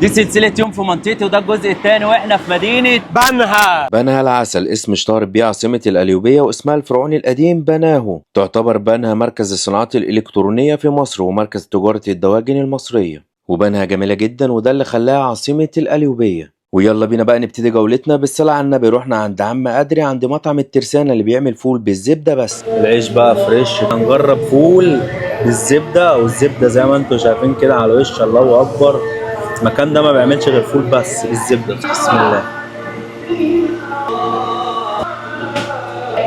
دي سلسلة يوم في منطقتي وده الجزء الثاني واحنا في مدينة بنها العسل، اسم اشتهرت بيه عاصمة القليوبية واسمها الفرعوني القديم بناهو. تعتبر بنها مركز الصناعات الإلكترونية في مصر ومركز تجارة الدواجن المصرية، وبنها جميلة جدا وده اللي خلاها عاصمة القليوبية. ويلا بينا بقى نبتدي جولتنا بالصلاة على النبي. رحنا عند عم قدري عند مطعم الترسانة اللي بيعمل فول بالزبدة بس. العيش بقى فريش، هنجرب فول بالزبدة والزبدة زي ما انتم شايفين كده على الوش. الله أكبر، المكان ده ما بيعملش غير فول بس بالزبدة. بسم الله.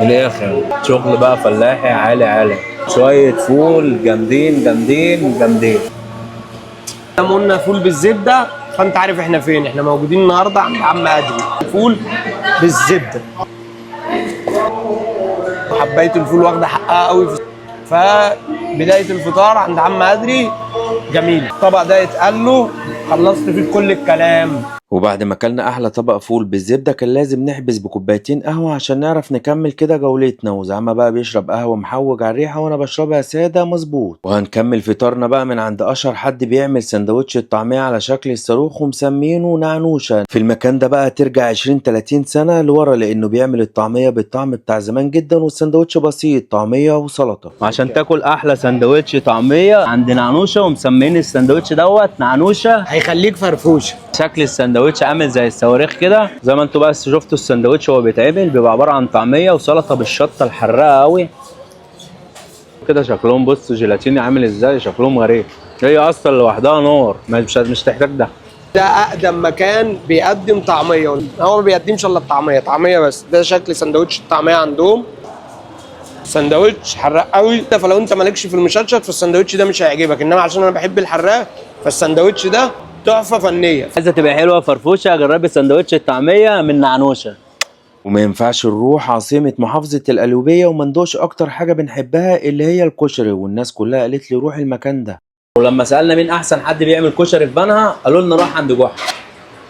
من الآخر شغل بقى فلاحي عالي عالي، شوية فول جامدين جامدين جامدين. قلنا فول بالزبده، فانت عارف احنا فين. احنا موجودين النهارده عند عم قدري فول بالزبده. حبايه الفول واخده حقها قوي، فبدايه الفطار عند عم قدري جميل. الطبق ده يتقال له خلصت فيه كل الكلام. وبعد ما اكلنا احلى طبق فول بالزبده كان لازم نحبس بكوبايتين قهوه عشان نعرف نكمل كده جولتنا. وزعما بقى بيشرب قهوه محوج على الريحه وانا بشربها ساده مظبوط. وهنكمل فطارنا بقى من عند اشهر حد بيعمل سندوتش الطعميه على شكل الصاروخ ومسمينه نعنوشه. في المكان ده بقى ترجع 20-30 سنه لورا لانه بيعمل الطعميه بالطعم بتاع زمان جدا، والسندوتش بسيط طعميه وسلطه. وعشان تاكل احلى سندوتش طعميه عند نعنوشه ومسمين السندوتش دوت نعنوشه، هيخليك فرفوشه. شكل السندوتش عامل زي الصواريخ كده زي ما انتوا بس شفتوا. السندوتش هو بيتعمل بيبقى عباره عن طعميه وسلطه بالشطه الحراقه قوي كده. شكلهم بص جيلاتيني عامل ازاي، شكلهم غريب. هي اصلا لوحدها نار، مش تحتاج ده. ده اقدم مكان بيقدم طعميه، هو ما بيقدمش الا الطعميه، طعميه بس. ده شكل سندوتش الطعميه عندهم، سندوتش حراق قوي. فلو انت مالكش في المشطشط فالسندوتش ده مش هيعجبك، انما عشان انا بحب الحراق فالسندوتش ده تحفه فنيه. عايزه تبقى حلوه فرفوشه، جربي سندوتش الطعميه من نعنوشه. وما ينفعش نروح عاصمة محافظة القليوبية وما ندوقش أكتر حاجة بنحبها اللي هي الكشري، والناس كلها قالت لي روح المكان ده. ولما سالنا مين احسن حد بيعمل كشري في بنها قالوا لنا روح عند جحا.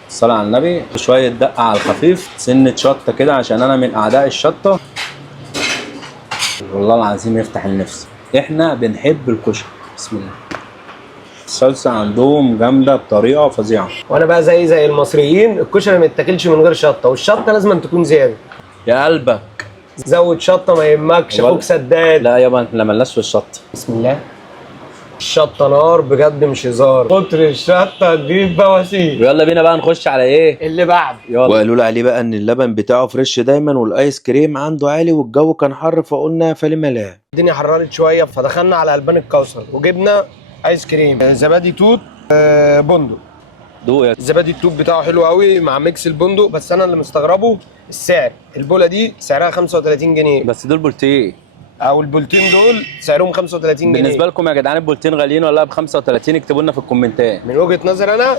الصلاه على النبي. شويه دقه على الخفيف، سنه شطه كده عشان انا من اعداء الشطه. والله العظيم يفتح النفس، احنا بنحب الكشري. بسم الله. الصلصه عندهم جامده بطريقه فظيعه. وانا بقى زي المصريين، الكشري ما يتاكلش من غير شطه، والشطه لازم تكون زياده. يا قلبك زود شطه ما يهمكش، اخوك سداد. لا يابا احنا مالناش في الشطه. بسم الله. الشطه نار بجد مش هزار، كتر الشطه تجيب بواسير. ويلا بينا بقى نخش على ايه اللي بعد. يلا. وقالوا لي عليه بقى ان اللبن بتاعه فريش دايما والايس كريم عنده عالي والجو كان حر، فقلنا فلما لا. الدنيا حررت شويه فدخلنا على البان الكوثر وجبنا ايس كريم زبادي توت بندق. دوق يا الزبادي التوت بتاعه حلو قوي مع ميكس البندق، بس انا اللي مستغربه السعر. البوله دي سعرها 35 جنيه، بس دول بولتين، او البولتين دول سعرهم 35 جنيه. بالنسبه لكم يا جدعان البولتين غاليين ولا ب 35؟ اكتبوا لنا في الكومنتات. من وجهه نظر انا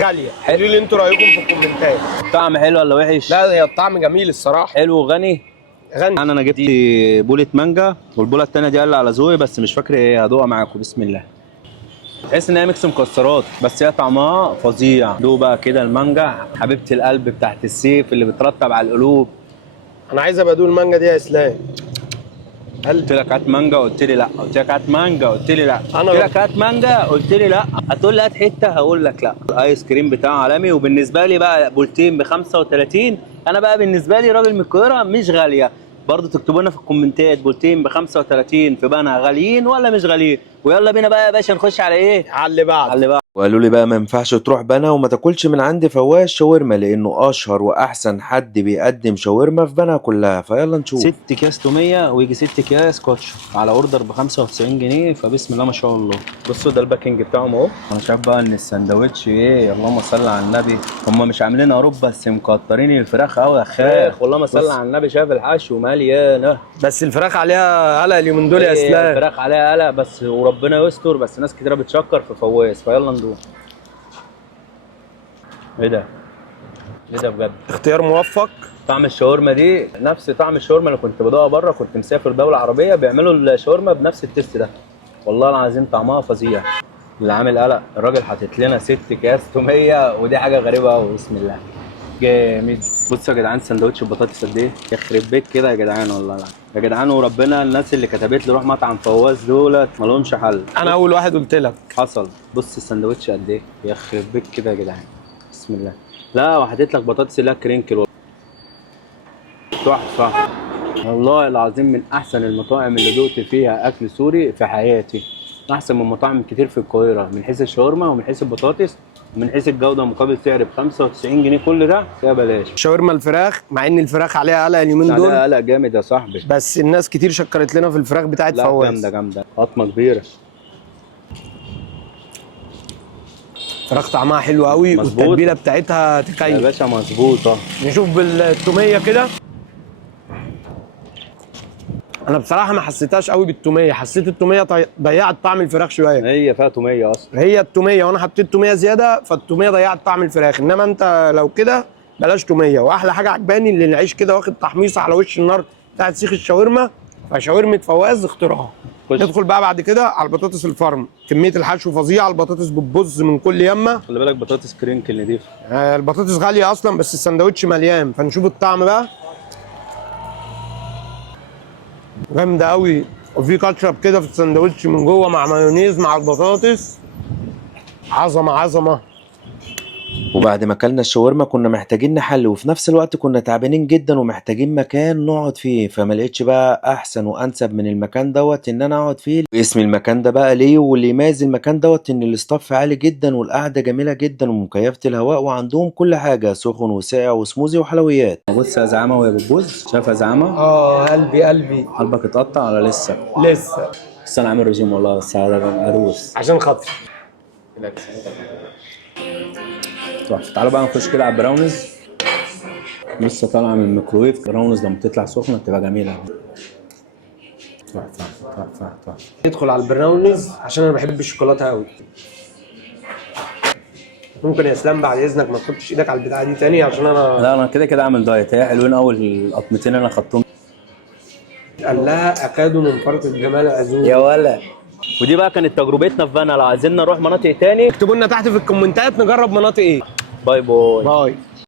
غاليه. قولوا لي انتوا رايكم في الكومنتات. الطعم حلو ولا وحش؟ لا هي الطعم جميل الصراحه، حلو وغني. غني. انا جبت بوله مانجا والبوله الثانيه دي قال على ذوقي بس مش فاكر ايه. هدوقها معاكم. بسم الله. تحس ان هي ميكس مكسرات بس هي طعمها فظيع. دوق بقى كده المانجا حبيبه القلب بتاعت السيف اللي بترطب على القلوب. انا عايز ابقى ادوق المانجا دي يا اسلام. قلت لك هات مانجا قلت لي لا، قلت لك هات مانجا قلت لي لا، أنا قلت لك هات مانجا قلت لي لا، هتقول لي هات حته هقول لك لا. الايس كريم بتاعه عالمي. وبالنسبه لي بقى بولتين ب 35. انا بقى بالنسبه لي راجل من القاهره مش غاليه. برضه تكتبوا لنا في الكومنتات بولتين ب 35 في بنها غاليين ولا مش غاليين. ويلا بينا بقى يا باشا نخش على ايه؟ على اللي بعد. على اللي بعد. وقالوا لي بقى ما ينفعش تروح بنها وما تاكلش من عند فواز شاورما لانه اشهر واحسن حد بيقدم شاورما في بنها كلها. فيلا نشوف. 6 اكياس توميه ويجي 6 اكياس كاتشب على اوردر ب 95 جنيه. فبسم الله ما شاء الله. بصوا ده الباكنج بتاعهم اهو. انا شايف بقى ان السندوتش ايه، اللهم صل على النبي. هم مش عاملين عروض بس مكترين الفراخ قوي يا خاخ. والله ما صل على النبي. شايف الحشو مليانه، بس الفراخ عليها قلق اليومين دول يا اسلام. الفراخ عليها قلق بس وربنا يستر. بس ناس كتيره بتشكر في فواز. فيلا ندوق. ايه ده؟ ايه ده بجد؟ اختيار موفق. طعم الشاورما دي نفس طعم الشاورما اللي كنت بدوقها بره. كنت مسافر دوله عربيه بيعملوا الشاورما بنفس التيست ده. والله العظيم طعمها فظيع. اللي عامل قلق الراجل حاطط لنا 6 اكياس توميه ودي حاجه غريبه قوي. بسم الله. جامد. بصوا يا جدعان سندوتش البطاطس قد ايه؟ يخرب بيت كده يا جدعان والله العظيم. يا جدعان وربنا الناس اللي كتبت لي روح مطعم فواز دولت مالهمش حل. انا اول واحد قلت لك. حصل. بص السندوتش قد ايه؟ يخرب بيت كده يا جدعان. بسم الله. لا وحطيت لك بطاطس اللي هي كرينكل تحفه. والله العظيم من احسن المطاعم اللي دقت فيها اكل سوري في حياتي. احسن من مطاعم كتير في القاهره من حيث الشاورما ومن حيث البطاطس ومن حيث الجوده مقابل سعر ب 95 جنيه كل ده يا بلاش. شاورما الفراخ مع ان الفراخ عليها قلق اليومين دول، عليها قلق جامد يا صاحبي، بس الناس كتير شكرت لنا في الفراخ بتاعت لا فواز. جامده جامده قطمه كبيره. فراخ طعمها حلو قوي والتتبيله بتاعتها يا تكيف. باشا مظبوطه. نشوف بالتوميه كده. انا بصراحه ما حسيتهاش قوي بالتوميه، حسيت التوميه ضيعت طعم الفراخ شويه. هي فيها توميه اصلا. هي التوميه وانا حطيت توميه زياده فالتوميه ضيعت طعم الفراخ، انما انت لو كده بلاش توميه. واحلى حاجه عجباني اللي العيش كده واخد تحميصه على وش النار بتاعت سيخ الشاورما، فشاورمه فواز اختراع. ندخل بقى بعد كده على البطاطس الفرن. كميه الحشو فظيعه، البطاطس بتبظ من كل يمه. خلي بالك بطاطس كرينكل نضيف. البطاطس غاليه اصلا بس السندوتش مليان، فنشوف الطعم بقى. جامده قوي وفي كاتشب كده في السندوتش من جوه مع مايونيز مع البطاطس. عظمه عظمه. وبعد ما اكلنا الشاورما كنا محتاجين نحل، وفي نفس الوقت كنا تعبانين جدا ومحتاجين مكان نقعد فيه، فما لقيتش بقى احسن وانسب من المكان دوت ان انا اقعد فيه. اسم المكان ده بقى ليه، واللي يميز المكان دوت ان الاستاف عالي جدا والقعده جميله جدا ومكيفه الهواء، وعندهم كل حاجه سخن وساقع وسموزي وحلويات. بص يا زعامه ويا بتبوظ، شايف يا زعامه؟ قلبي قلبي. قلبك اتقطع ولا لسه؟ لسه. بس انا عامل رجيم والله، بس عروس عشان خاطري. تحفه. تعالوا بقى نخش كده على البراونيز. لسه طالعه من الميكروويف. البراونيز لما تطلع سخنه بتبقى جميله. تحفه تحفه تحفه. ندخل على البراونيز عشان انا بحب الشوكولاته قوي. ممكن يا اسلام بعد اذنك ما تحطش ايدك على البتاعه دي تاني عشان انا. لا انا كده كده عامل دايت. هي حلوين قوي القطمتين اللي انا خدتهم. قال لها اكاد من فرط الجمال عزوز يا ولا. ودي بقى كانت تجربتنا في فانا. لو عايزين نروح مناطق تاني اكتبوا لنا تحت في الكومنتات نجرب مناطق ايه. باي باي. باي.